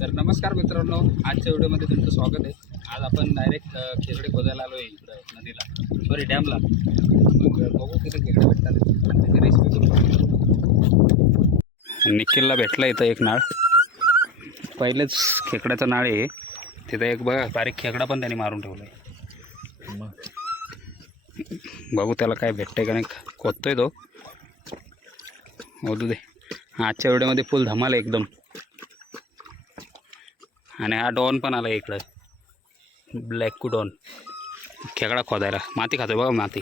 तर नमस्कार मित्रांनो, आजच्या व्हिडिओमध्ये तुमचं स्वागत आहे। आज आपण डायरेक्ट खेकडे खोदायला आलो आहे इकडं नदीला, सॉरी डॅमला। मग बघू किती खेकडे भेटतात आणि त्याची रेसिपी करू। निखिलला भेटला इथं एक नाळ, पहिलेच खेकड्याचा नाळ आहे तिथं। एक बघा बारीक खेकडा पण त्याने मारून ठेवला आहे। बघू त्याला काय भेटतंय का नाही, खोदतोय तो, ओदू दे। आजच्या व्हिडिओमध्ये फुल धमाल आहे एकदम। आणि हा डॉन पण आला इकडं, ब्लॅक डॉन खेकडा खोदायला। माती खातोय बघा, माती।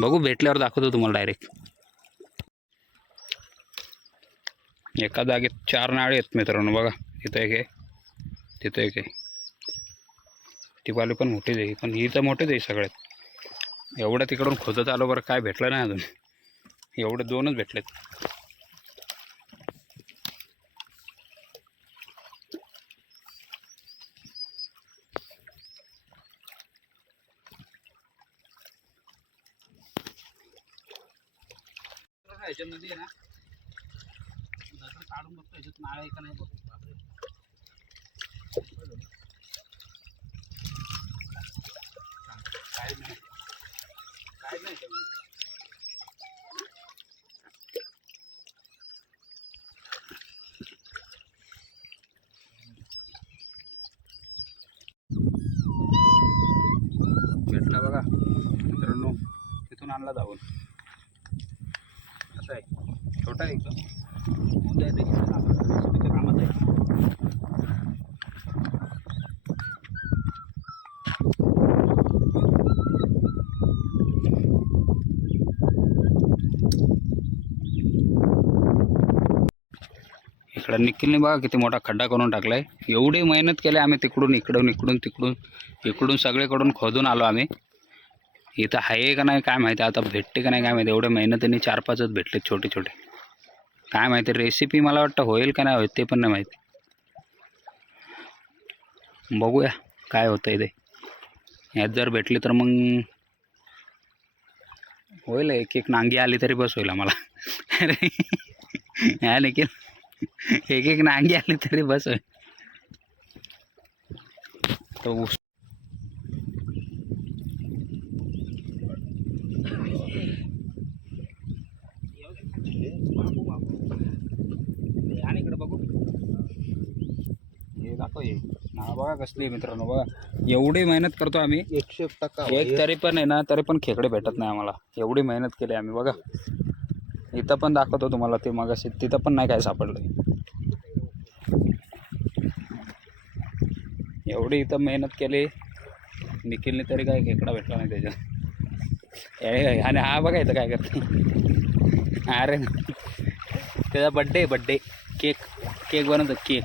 बघू भेटल्यावर दाखवतो तुम्हाला डायरेक्ट। एका जागेत 4 नाळे आहेत मित्रांनो, बघा। इथं एक आहे, तिथं एक आहे। ती वाली पण मोठीच आहे, पण ही तर मोठीच आहे सगळ्यात। एवढं तिकडून खोदत आलो बरं, काय भेटलं नाही अजून। एवढे 2च भेटलेत। ह्याच्यात नदी आहे ना, काढून बघतो ह्याच्यात नाळ आहे का नाही बघू। काय नाही, काय नाही भेटला बघा मित्रांनो, तिथून आणला धावून। असं आहे, छोटा आहे एकदम, उद्या रेसिपीच्या कामात आहे। इकडं निखिलने बघा किती मोठा खड्डा करून टाकलाय। एवढी मेहनत केली आम्ही, तिकडून इकडून इकडून तिकडून इकडून सगळीकडून खोदून आलो आम्ही। इथं आहे का नाही काय माहिती, आता भेटते का नाही काय माहिती। एवढ्या मेहनतीने 4-5च भेटले छोटे छोटे। काय माहिती रेसिपी, मला वाटतं होईल का नाही होईल ते पण नाही माहिती। बघूया काय होतं ते। यात जर भेटली तर मग होईल, एक एक नांगी आली तरी बस होईल आम्हाला। अरे हा निखिल, एक एक नांगी आली तरी बस होईल। तो आणि इकडे बघू, हे दाखव। हे ना बघा कसली मित्रांनो, बघा एवढी मेहनत करतो आम्ही। 100% एक तरी पण आहे ना, तरी पण खेकडे भेटत नाही आम्हाला। एवढी मेहनत केली आम्ही बघा। इथं पण दाखवतो तुम्हाला, ते मगाशी तिथं पण नाही काय सापडलं। एवढी इथं मेहनत केली निखिलने, तरी काय खेकडा भेटला नाही त्याच्या। आणि हा बघा इथं काय करतो। अरे त्याचा बड्डे केक बनवतो, केक।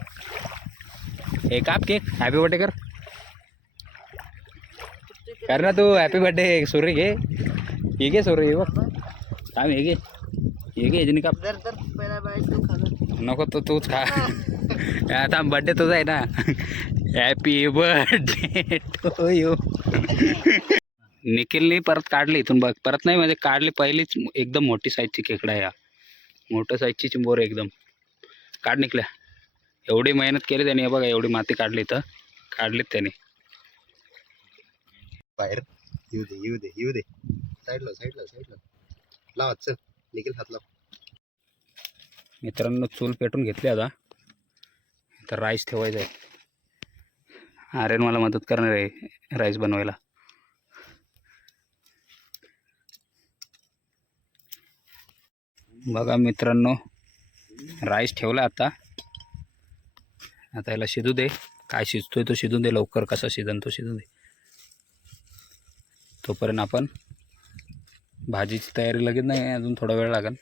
एक आप केक, हॅपी बर्थडे कर ना तू। हॅपी बर्थडे सूर्य, घे हे घे सूर्य, हे बघ थांब, हे घे ह्याच्याने काप। नको तूच खा। आता बर्थडे तुझा आहे ना। Happy birthday to you. निखिलने परत काढली इथून बघ, परत नाही म्हणजे काढली पहिलीच एकदम मोठी साईजची खेकडा आहे। मोठ्या साईजची चिंबोर एकदम। काढ निघल्या, एवढी मेहनत केली त्याने बघा। एवढी माती काढली तर काढलीत त्याने बाहेर। येऊ दे साईडला लाव। चल निखिल, हात लाव। मित्रांनो चूल पेटून घेतली आता, तर राईस ठेवायचा आहे। आर्यन मला मदत करणार आहे राईस बनवायला। बघा मित्रांनो, राईस ठेवला आता याला शिजू दे। काय शिजतोय तो शिजू दे लवकर, कसा शिजन तो शिजू दे। तोपर्यंत आपण भाजीची तयारी लगेच नाही, अजून थोडा वेळ लागेल।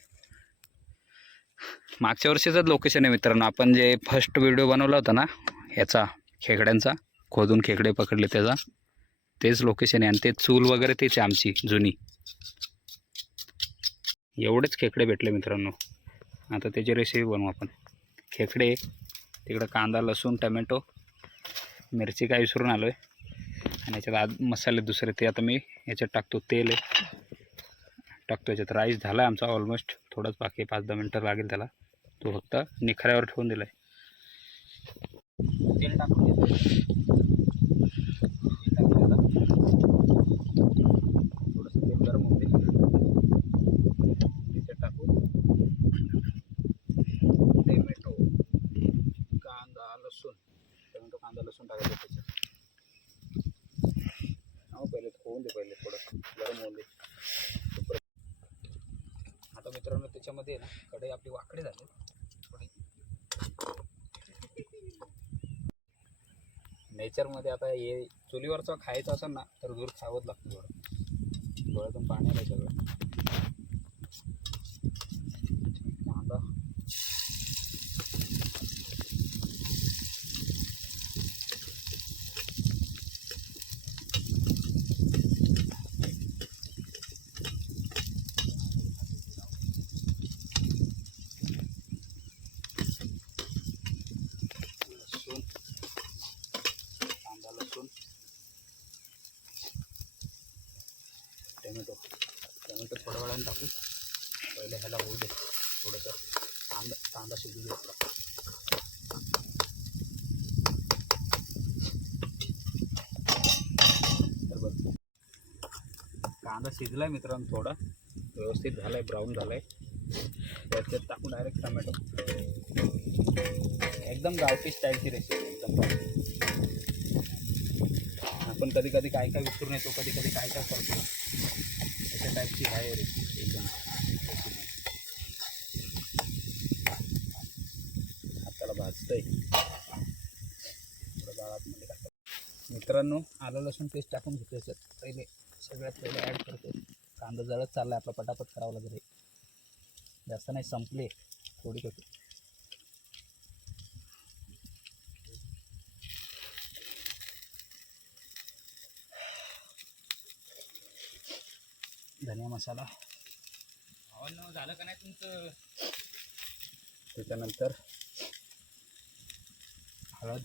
मागच्या वर्षीचंच लोकेशन आहे मित्रांनो, आपण जे फर्स्ट व्हिडिओ बनवला होता ना ह्याचा, खेकड्यांचा, खोदून खेकडे पकडले त्याचा, तेच लोकेशन आहे। आणि ते चूल वगैरे तेच आहे आमची जुनी। एवढेच खेकडे भेटले मित्रांनो। आता त्याची रेसिपी बनवू आपण। खेकडे तिकडं, कांदा लसूण टमॅटो मिरची काय विसरून आलो आहे। आणि याच्यात मसाले दुसरे ते आता मी याच्यात टाकतो। तेल आहे, टाकतो याच्यात. राईस झाला आहे आमचा ऑलमोस्ट, थोडंच बाकी 5-10 मिनटं लागेल त्याला. तो फक्त निखाऱ्यावर ठेवून दिला आहे. तेल टाकून घेतो. थोडंसं तेल गरम होते, त्याच्यात टाकू टोमॅटो, कांदा लसूण. टोमॅटो कांदा लसूण टाकायचं त्याच्यात. पहिले होऊन दे, पहिले थोडं गरम होऊन दे. आता मित्रांनो त्याच्यामध्ये ना कढई आपली वाकडी झाली. नेचरमध्ये आता हे चुलीवरचं खायचं असेल ना तर दूर खावंच लागतं. थोडं डोळ्यातून पाणी आलं सगळं. कांदा लसूण, कांदा लसूण, टोमॅटो थोड्या वेळाने टाकू. पहिले ह्याला होऊ दे थोडंसं. कांदा शिजू दे आपला. तर बघ कांदा शिजला आहे मित्रांनो, थोडा व्यवस्थित झाला आहे, ब्राऊन झाला आहे. त्याच्यात टाकून डायरेक्ट टोमॅटो. एकदम गावठी स्टाईलची रेसिपी एकदम. आपण कधी कधी काय काय विसरून येतो, कधी कधी काय काय करतो, अशा टाईपची आहे रेसिपी एकदम. हाताला भाजतंय थोडं डाळ आतमध्ये टाकतो. मित्रांनो आलं लसूण पेस्ट टाकून घेतो याच्यात. पहिले सगळ्यात पहिले ॲड करतो. कांदा जळत चालला आहे आपला, पटापट करावं लागेल. जास्त नाही, संपले थोडी होती. धनिया मसाला झालं का नाही तुमचं. त्याच्यानंतर हळद,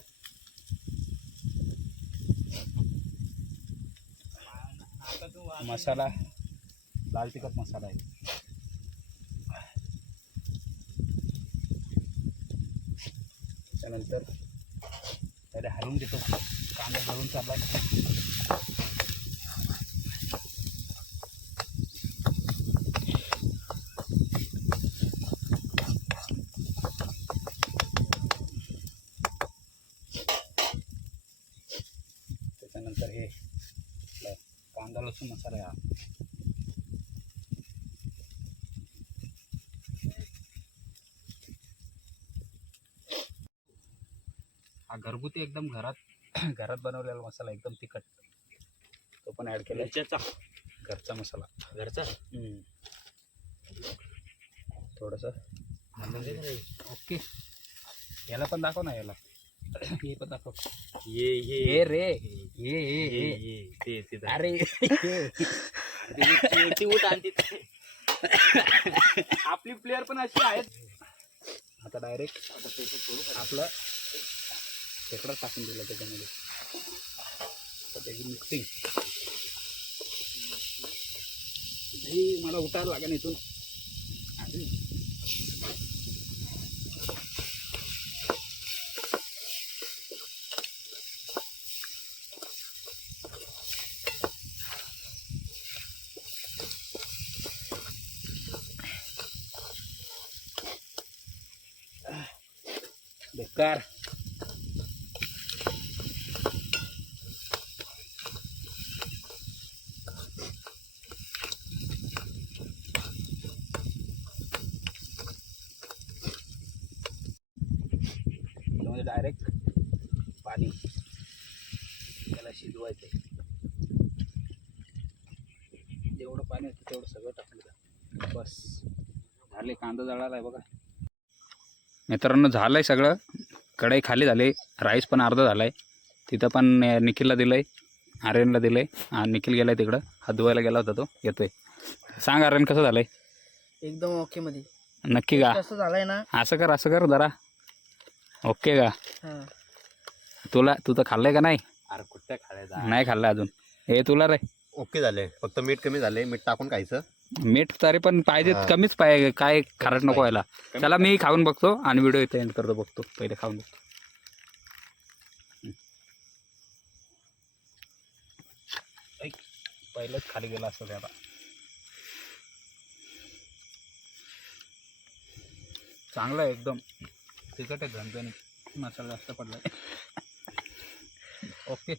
मसाला लाल तिखट मसाला आहे. त्याच्यानंतर पहिले हलवून देतो. कांदा घालून चालला. त्याच्यानंतर हे कांदा लसूण मसाला आहे. हा घरगुती एकदम घरात बनवलेला मसाला, एकदम तिखट. तो पण ॲड केला. घरचा मसाला, घरचा. थोडंसं ओके. याला पण दाखव ना, याला हे पण दाखव. ये रे ये अरे आपली प्लेयर पण अशी आहेत. आता डायरेक्ट आपलं खेकडा टाकून दिलं त्याच्यामध्ये. त्याची मिक्सिंग मला उठायला लागेल इथून. बेकार. डायरेक्ट पाणी त्याला शिजवायचं. जेवढं पाणी होतं तेवढं सगळं टाकलं बस. झाले. कांदा जळाला आहे बघा मित्रांनो. झालं आहे सगळं. कढई खाली झाली. राईस पण अर्धा झाला आहे. तिथं पण निखिलला दिलं आहे, आर्यनला दिलं आहे. निखिल गेला आहे तिकडं, हात धुवायला गेला होता तो. येतोय. सांग आर्यन कसं झालं आहे. एकदम ओके मध्ये. नक्की का. कसं झालंय ना. असं कर जरा. ओके का. तू तर खाल्लंय का नाही. अरे कुठं खायचं. नाही खाल्लं अजून. हे तुला रे ओके झाले. फक्त मीठ कमी झाले. मीठ टाकून खायचं. मीठ तरी पण पाहिजे हा. कमीच पाहिजे, काय खारट नको व्हायला. कमीच चला मी खाऊन बघतो आणि व्हिडिओ इथे एंड करतो, बघतो पहिले खाऊन बघतो. ऐक, पहिलंच खाली गेला असतं ते आता. चांगलं आहे एकदम, तिखट आहे झणझणीत, मसाला जास्त पडला. ओके,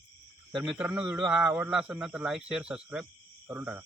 तर मित्रांनो व्हिडिओ हा आवडला असेल ना तर लाईक शेअर सबस्क्राईब करून टाका.